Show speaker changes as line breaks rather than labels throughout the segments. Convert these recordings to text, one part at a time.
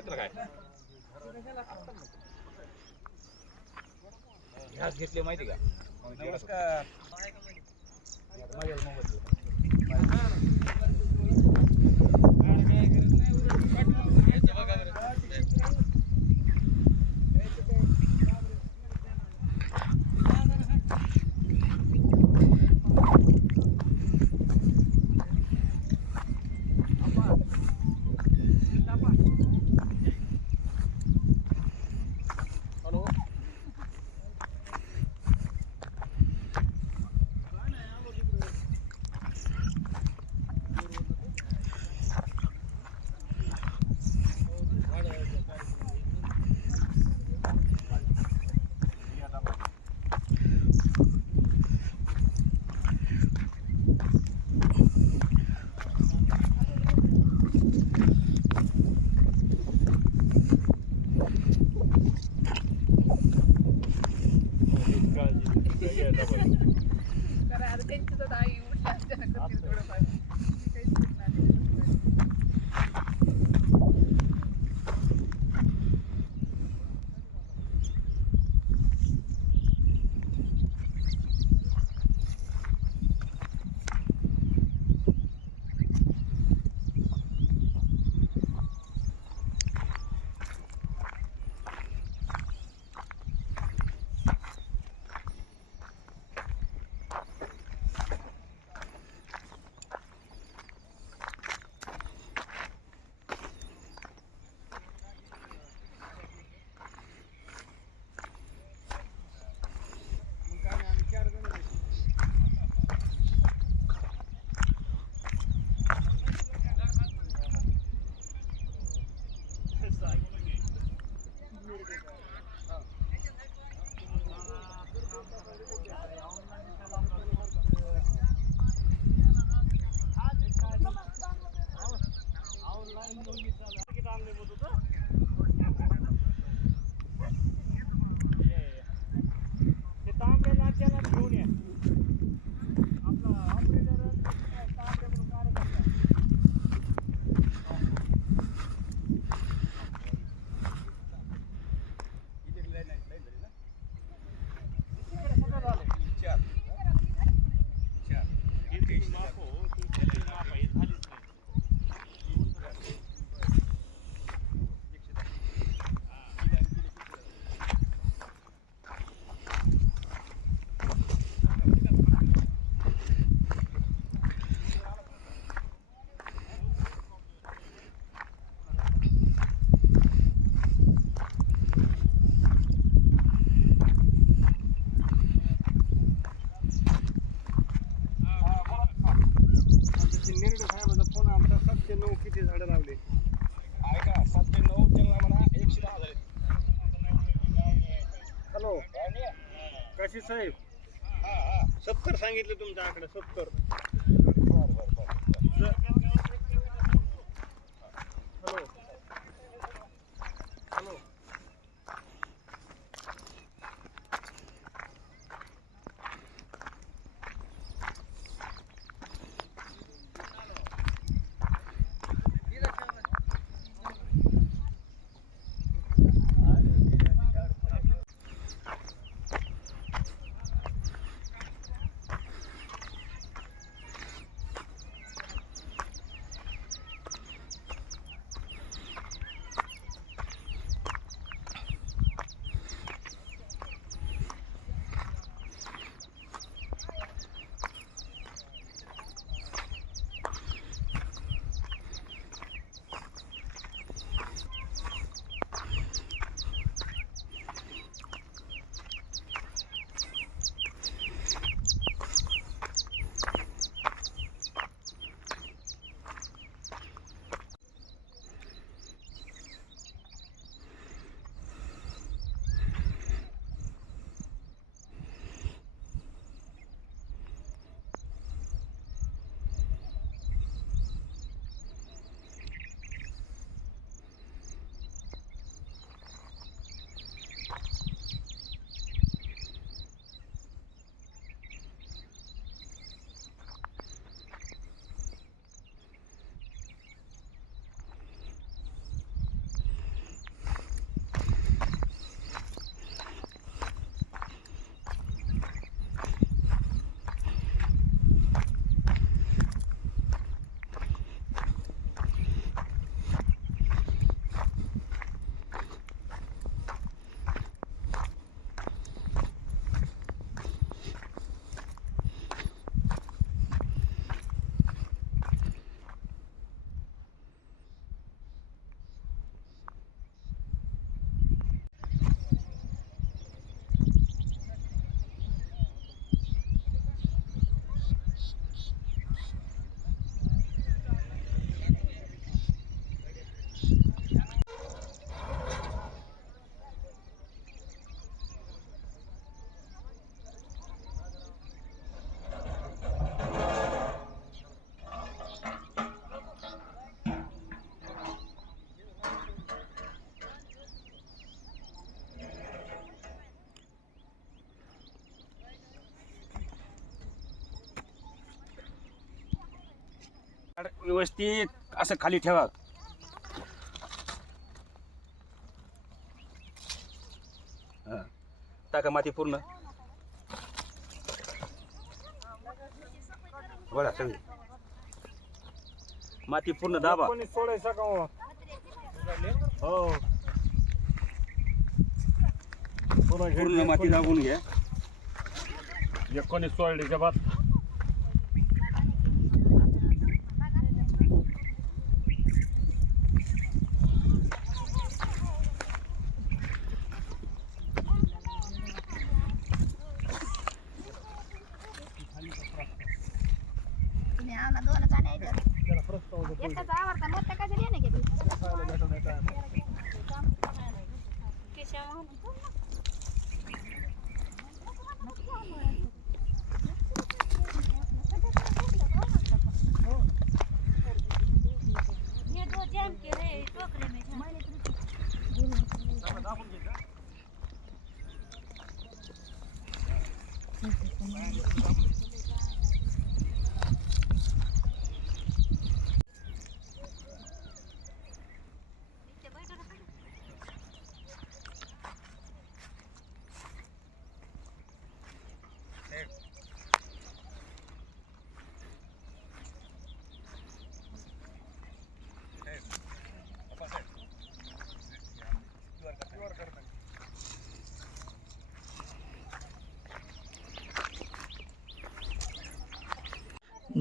कचरा काय? घ्यास घेतले माहिती का?
नमस्कार
कारण आता त्यांची तर आई ना करतील थोडंफार.
साहेब. सत्तर सांगितलं तुमचा आकडा सत्तर.
व्यवस्थित असं खाली ठेवा. हा. टाका माती पूर्ण. बघा सगळी माती पूर्ण दाबा.
कोणी सोडायचा का हो? हो.
पूर्ण माती दाबून घ्या.
एकोणीस सोडलीच्या बाद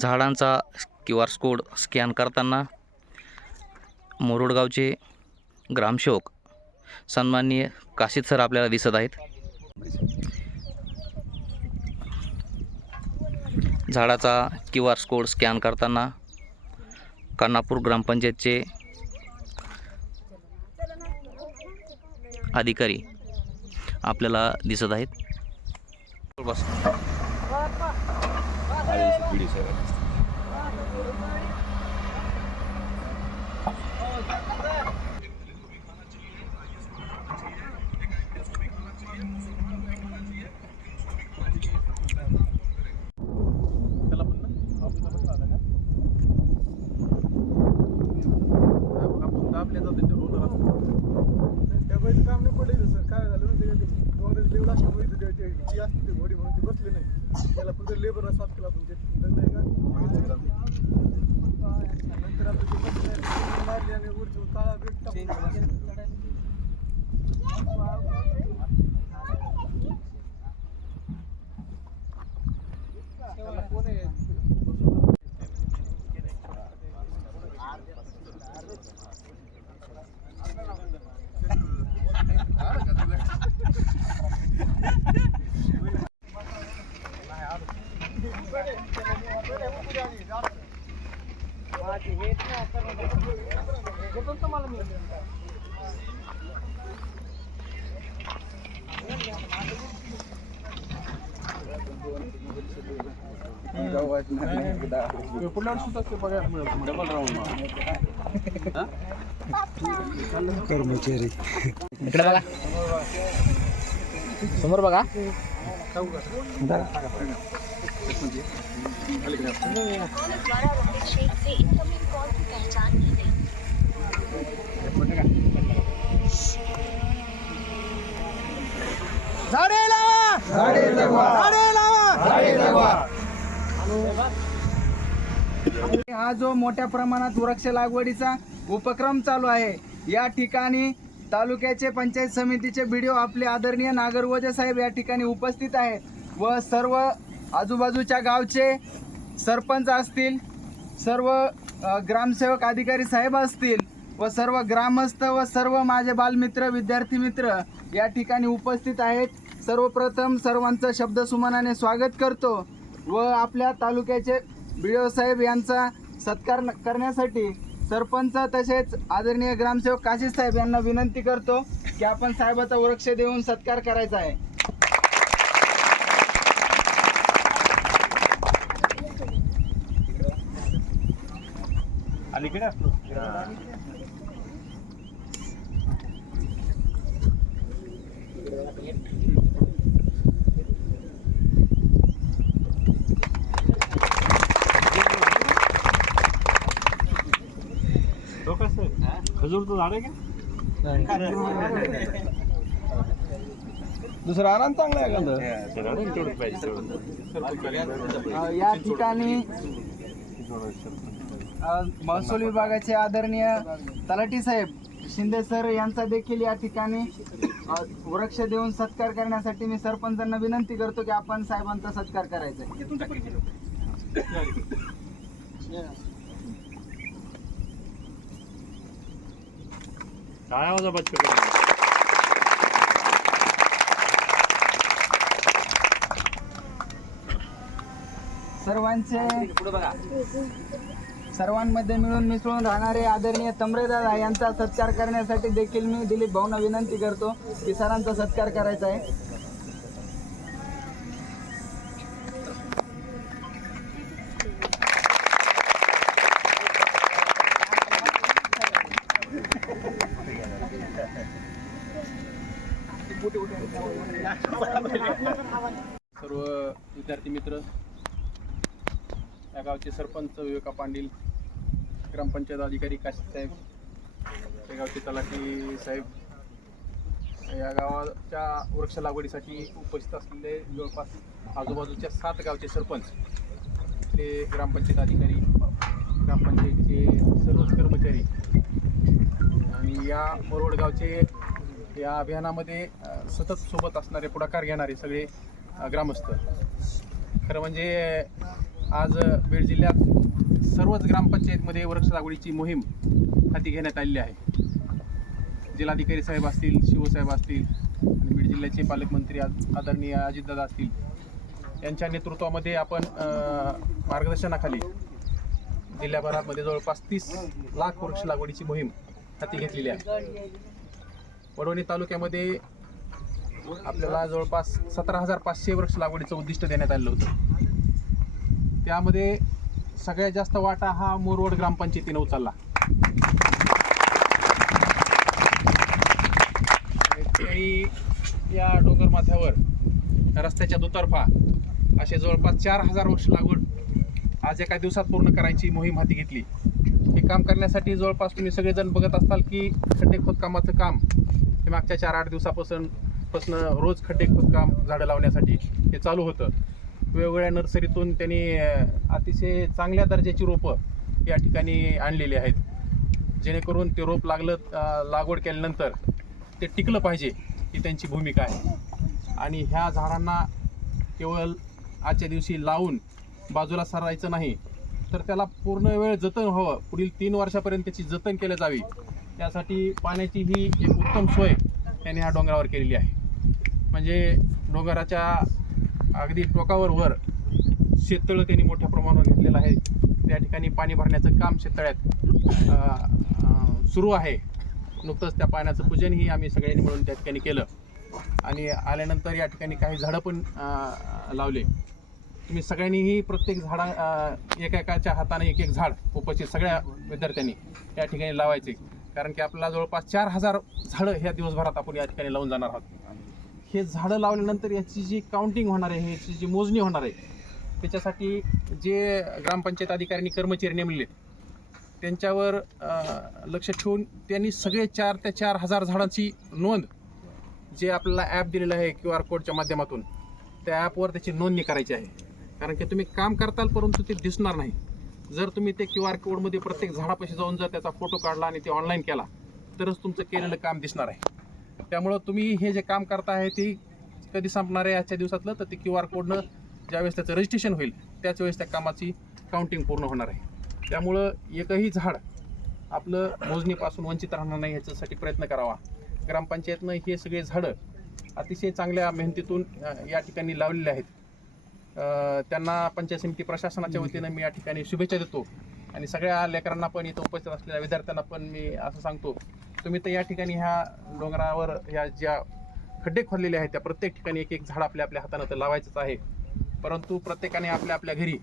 झाडांचा क्यू आर कोड स्कॅन करताना मोरोडगावचे ग्रामसेवक सन्माननीय काशीद सर आपल्याला दिसत आहेत. झाडाचा क्यू आर कोड स्कॅन करताना कानापूर ग्रामपंचायतचे अधिकारी आपल्याला दिसत आहेत.
really say that. पुढल्या वर्षी ते बघायला मिळेल डबल राऊंड
इकडे बघा. समोर बघा.
शेख से इनकमिंग कॉल की पहचान की गई
हा जो मोठ्या प्रमाणात वृक्ष लागवडीचा उपक्रम चालू आहे या ठिकाणी तालुक्याचे पंचायत समितीचे बीडीओ आपले आदरणीय नागरवजे साहेब या ठिकाणी उपस्थित आहेत व सर्व आजूबाजूच्या गावचे सरपंच असतील सर्व ग्रामसेवक अधिकारी साहेब असतील व सर्व ग्रामस्थ व सर्व माझे बालमित्र विद्यार्थी मित्र या ठिकाणी उपस्थित आहेत. सर्वप्रथम सर्वांचं शब्दसुमनाने स्वागत करतो. व आपल्या तालुक्याचे बिडो साहेब यांचा सत्कार न- करण्यासाठी सरपंच तसेच आदरणीय ग्रामसेवक काशीद साहेब यांना विनंती करतो की आपण साहेबाचा वृक्ष देऊन सत्कार करायचा आहे.
अलीकडे
खजूरचं झाड आहे का?
दुसरं आनंद चांगला आहे
या ठिकाणी महसूल विभागाचे आदरणीय तलाठी साहेब शिंदे सर यांचा देखील या ठिकाणी वृक्ष देऊन सत्कार करण्यासाठी मी सरपंचांना विनंती करतो की आपण साहेबांचा सत्कार करायचा आहे
काय
सर्वांचे सर्वांमध्ये मिळून मिसळून राहणारे आदरणीय तमरेदादा यांचा सत्कार करण्यासाठी देखील मी दिलीप भाऊंना विनंती करतो की सरांचा सत्कार करायचा आहे.
सर्व विद्यार्थी मित्र या गावचे सरपंच विवेका पांडील ग्रामपंचायत अधिकारी काशी साहेब या गावचे तलाठी साहेब या गावाच्या वृक्ष लागवडीसाठी उपस्थित असलेले जवळपास आजूबाजूच्या सात गावचे सरपंच ते ग्रामपंचायत अधिकारी ग्रामपंचायतीचे सर्वच कर्मचारी आणि या मोरवड गावचे या अभियानामध्ये सतत सोबत असणारे पुढाकार घेणारे सगळे ग्रामस्थ. खरं म्हणजे आज बीड जिल्ह्यात सर्वच ग्रामपंचायतमध्ये वृक्ष लागवडीची मोहीम हाती घेण्यात आलेली आहे. जिल्हाधिकारी साहेब असतील शिवसाहेब असतील आणि बीड जिल्ह्याचे पालकमंत्री आदरणीय अजितदादा असतील यांच्या नेतृत्वामध्ये आपण मार्गदर्शनाखाली जिल्ह्याभरामध्ये जवळपास तीस लाख वृक्ष लागवडीची मोहीम हाती घेतलेली आहे. वडवणी तालुक्यामध्ये आपल्याला जवळपास सतरा हजार पाचशे वृक्ष लागवडीचं उद्दिष्ट देण्यात आलेलं होतं. त्यामध्ये सगळ्यात जास्त वाटा हा मोरवड ग्रामपंचायतीने उचलला. आणि या डोंगर माथ्यावर रस्त्याच्या दुतर्फा असे जवळपास चार हजार वृक्ष लागवड आज एका दिवसात पूर्ण करायची मोहीम हाती घेतली. हे काम करण्यासाठी जवळपास तुम्ही सगळेजण बघत असताल की खड्डे खोदकामाचं काम हे मागच्या चार आठ दिवसापासून पासून रोज खड्डे खोदकाम झाडं लावण्यासाठी हे चालू होतं. वेगवेगळ्या नर्सरीतून त्यांनी अतिशय चांगल्या दर्जाची रोपं या ठिकाणी आणलेली आहेत. जेणेकरून ते रोप लागलं लागवड केल्यानंतर ते टिकलं पाहिजे ही त्यांची भूमिका आहे. आणि ह्या झाडांना केवळ आजच्या दिवशी लावून बाजूला सरायचं नाही तर त्याला पूर्ण वेळ जतन व्हावं. पुढील तीन वर्षापर्यंत त्याची जतन केली जावी. त्यासाठी पाण्याची ही एक उत्तम सोय त्यांनी ह्या डोंगरावर केलेली आहे. म्हणजे डोंगराच्या अगदी टोकावर वर शेततळं त्यांनी मोठ्या प्रमाणावर घेतलेलं आहे. त्या ठिकाणी पाणी भरण्याचं काम शेततळ्यात सुरू आहे. नुकतंच त्या पाण्याचं पूजनही आम्ही सगळ्यांनी मिळून त्या ठिकाणी केलं. आणि आल्यानंतर या ठिकाणी काही झाडं पण लावले. तुम्ही सगळ्यांनीही प्रत्येक झाडा अ, एकेकाच्या हाताने एक एक झाड उपस्थित सगळ्या विद्यार्थ्यांनी या ठिकाणी लावायचे. कारण की आपल्याला जवळपास चार हजार झाडं ह्या दिवसभरात आपण या ठिकाणी लावून जाणार आहोत. हे झाडं लावल्यानंतर याची जी काउंटिंग होणार आहे याची जी मोजणी होणार आहे त्याच्यासाठी जे ग्रामपंचायत अधिकाऱ्यांनी कर्मचारी नेमले त्यांच्यावर लक्ष ठेवून त्यांनी सगळे चार ते चार हजार झाडांची नोंद जे आपल्याला ॲप दिलेलं आहे क्यू आर कोडच्या माध्यमातून त्या ॲपवर त्याची नोंदणी करायची आहे. कारण की तुम्ही काम करताल परंतु ते दिसणार नाही. जर तुम्ही ते क्यू आर कोडमध्ये प्रत्येक झाडापाशी जाऊन जर त्याचा फोटो काढला आणि ते ऑनलाईन केला तरच तुमचं केलेलं काम दिसणार आहे. त्यामुळं तुम्ही हे जे काम करता आहे ते कधी संपणार आहे आजच्या दिवसातलं? तर ते क्यू आर कोडनं ज्यावेळेस त्याचं रजिस्ट्रेशन होईल त्याच वेळेस त्या कामाची काउंटिंग पूर्ण होणार आहे. त्यामुळं एकही झाड आपलं मोजणीपासून वंचित राहणार नाही ह्याच्यासाठी प्रयत्न करावा. ग्रामपंचायतनं हे सगळे झाडं अतिशय चांगल्या मेहनतीतून या ठिकाणी लावलेले आहेत. त्यांना पंचायत समिती प्रशासनाच्या वतीनं मी या ठिकाणी शुभेच्छा देतो. आणि सगळ्या लेकरांना पण इथं उपस्थित असलेल्या विद्यार्थ्यांना पण मी असं सांगतो तुम्ही तर या ठिकाणी ह्या डोंगरावर ह्या ज्या खड्डे खोदलेले आहेत त्या प्रत्येक ठिकाणी एक एक झाड आपल्या आपल्या हातानं तर लावायचंच आहे. परंतु प्रत्येकाने आपल्या आपल्या घरी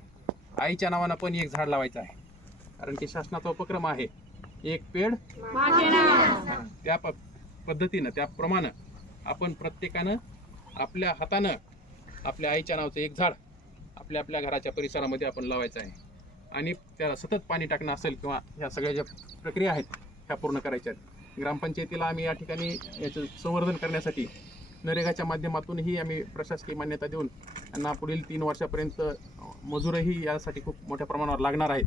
आईच्या नावानं पण एक झाड लावायचं आहे. कारण की शासनाचा उपक्रम आहे एक पेड त्या पद्धतीनं त्याप्रमाणे आपण प्रत्येकानं आपल्या हातानं आपल्या आईच्या नावाचं एक झाड आपल्या आपल्या घराच्या परिसरामध्ये आपण लावायचं आहे. आणि त्याला सतत पाणी टाकणं असेल किंवा ह्या सगळ्या ज्या प्रक्रिया आहेत ह्या पूर्ण करायच्या आहेत ग्रामपंचायतीला आम्ही या ठिकाणी याचं संवर्धन करण्यासाठी नरेगाच्या माध्यमातूनही आम्ही प्रशासकीय मान्यता देऊन यांना पुढील तीन वर्षापर्यंत मजूरही मजुरही यासाठी खूप मोठ्या प्रमाणावर लागणार आहेत.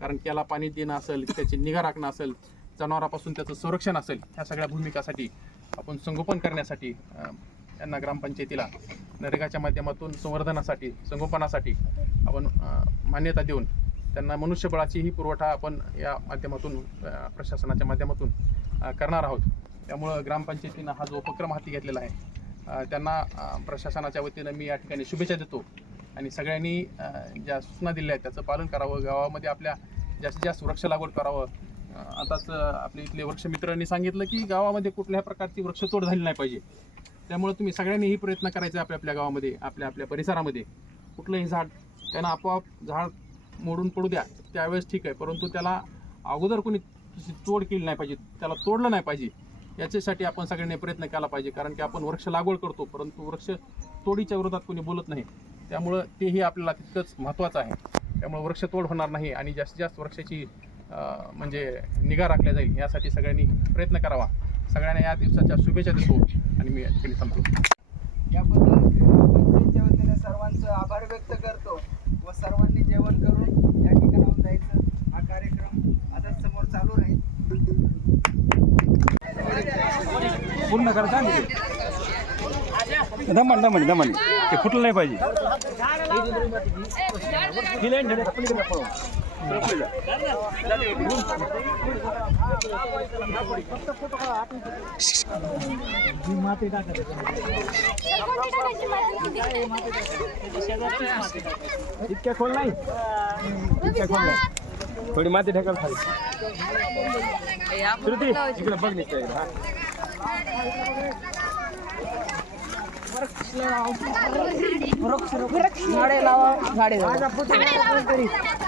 कारण त्याला पाणी देणं असेल त्याची निगा राखणं असेल जनावरापासून त्याचं संरक्षण असेल ह्या सगळ्या भूमिकासाठी आपण संगोपन करण्यासाठी यांना ग्रामपंचायतीला नरेगाच्या माध्यमातून संवर्धनासाठी संगोपनासाठी आपण मान्यता देऊन त्यांना मनुष्यबळाचीही पुरवठा आपण या माध्यमातून प्रशासनाच्या माध्यमातून करणार आहोत. त्यामुळं ग्रामपंचायतीनं हा जो उपक्रम हाती घेतलेला आहे त्यांना प्रशासनाच्या वतीनं मी या ठिकाणी शुभेच्छा देतो. आणि सगळ्यांनी ज्या सूचना दिल्या आहेत त्याचं पालन करावं गावामध्ये आपल्या जास्तीत जास्त वृक्ष लागवड करावं. आताच आपले इथले वृक्षमित्रांनी सांगितलं की गावामध्ये कुठल्याही प्रकारची वृक्षतोड झाली नाही पाहिजे. त्यामुळे तुम्ही सगळ्यांनीही प्रयत्न करायचे आपल्या आपल्या गावामध्ये आपल्या आपल्या परिसरामध्ये. कुठलंही झाड त्यांना आपोआप झाड मोडून पडू द्या त्यावेळेस ठीक आहे. परंतु त्याला अगोदर कोणी तोड केली नाही पाहिजे त्याला तोडलं नाही पाहिजे याच्यासाठी आपण सगळ्यांनी प्रयत्न केला पाहिजे. कारण की आपण वृक्ष लागवड करतो परंतु वृक्ष तोडीच्या विरोधात कोणी बोलत नाही. त्यामुळं तेही आपल्याला तितकंच महत्त्वाचं आहे. त्यामुळे वृक्षतोड होणार नाही आणि जास्तीत जास्त वृक्षाची म्हणजे निगा राखल्या जाईल यासाठी सगळ्यांनी प्रयत्न करावा. सगळ्यांना या दिवसाच्या शुभेच्छा देतो. आणि मी या ठिकाणी थांबतो
याबद्दल वतीने सर्वांचं आभार व्यक्त करतो व सर्वांनी जेवण करून या ठिकाणाहून जायचं. हा कार्यक्रम आता समोर चालू राहील.
पूर्ण करता दमन दमन दमन. ते फुटलं नाही पाहिजे. इतक्या खोल नाही? इतक्या खोल नाही. थोडी माती ढकल खाली. श्रुती इकडे बघ निघतं हा. बस खाली बस हा इकडे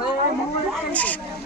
Oh,